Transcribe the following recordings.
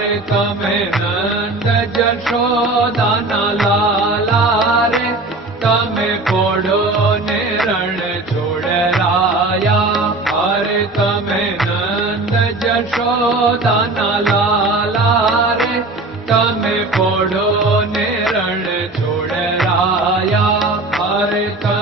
रे तमे नन्द यशो दाना ला रेढो निर्ण छोडराया हरे तमे नन्द यशो लाला रे तमे छोडराया हरे तमे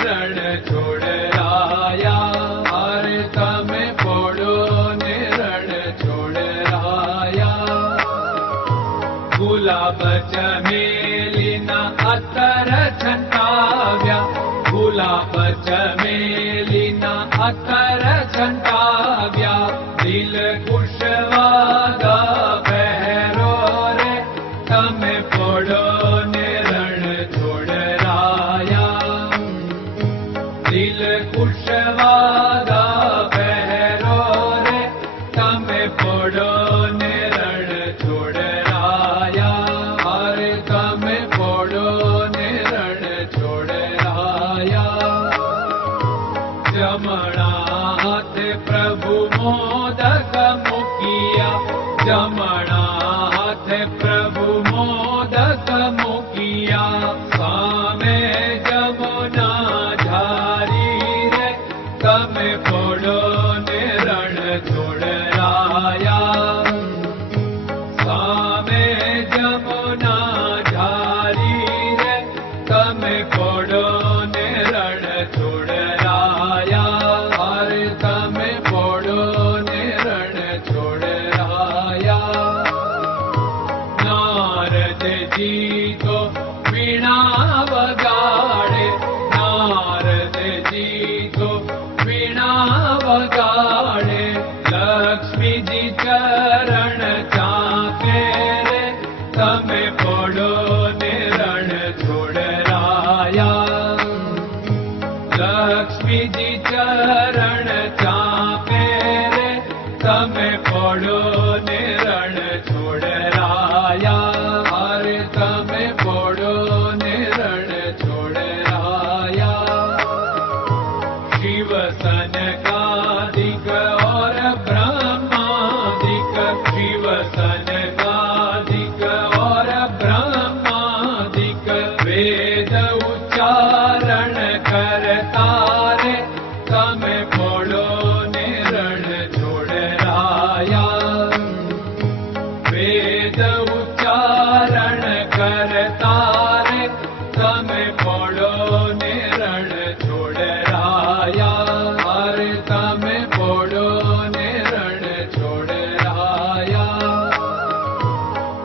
जलिना अर्या भूला पचलिना अर झण्डा Rama लक्ष्मी चरणो निर्ण छोडराया ली जी चरण तेरे तमे पडो दे उच्चारण करता पडो ने रणो राया हरे तमे पडो ने रणोडा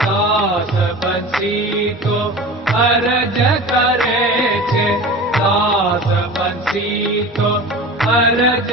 तास बचीतो हरज करे तास बचीतो हरज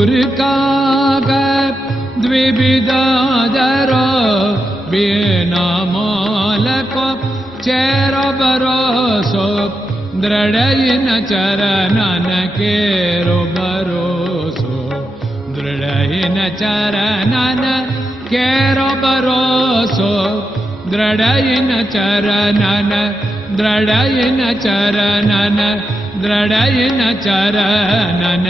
कै सूर्य का द्विविदादर बिना मालको चेर बरोसो दृढयिन चरणन केरो दृढयिन चरणन केरो दृढयिन चरणन दृढयिन चरणन दृढयिन चरणन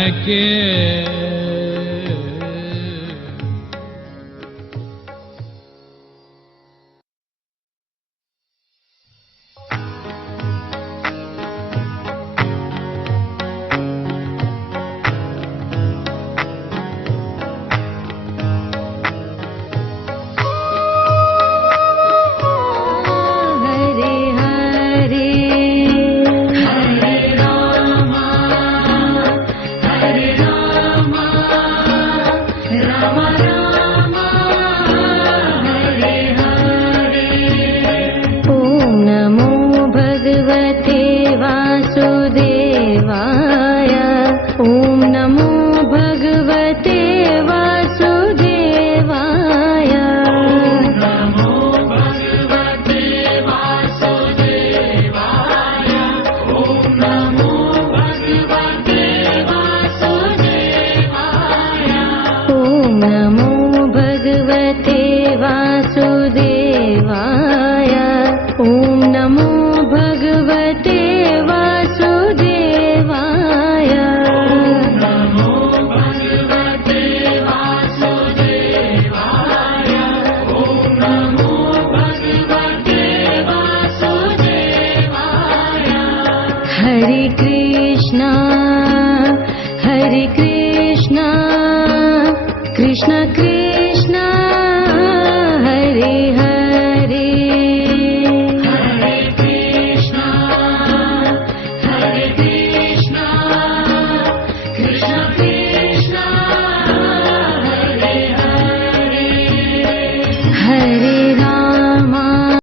Come on now. te